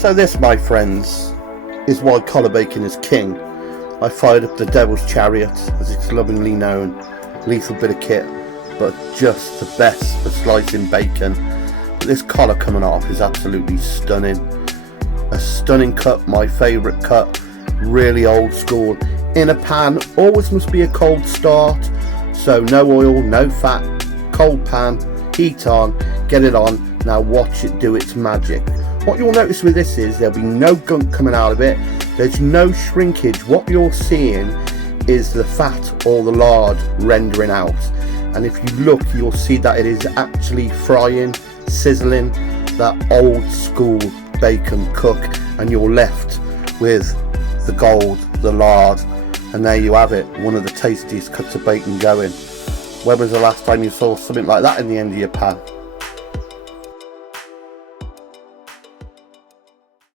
So this, my friends, is why collar bacon is king. I fired up the Devil's Chariot, as it's lovingly known. Lethal bit of kit, but just the best for slicing bacon. But this collar coming off is absolutely stunning. A stunning cut, my favourite cut, really old school. In a pan, always must be a cold start, so no oil, no fat, cold pan, heat on, get it on, now watch it do its magic. What you'll notice with this is there'll be no gunk coming out of it, there's no shrinkage. What you're seeing is the fat or the lard rendering out, and if you look you'll see that it is actually frying, sizzling that old school bacon cook, and you're left with the gold, the lard, and there you have it, one of the tastiest cuts of bacon going. When was the last time you saw something like that in the end of your pan?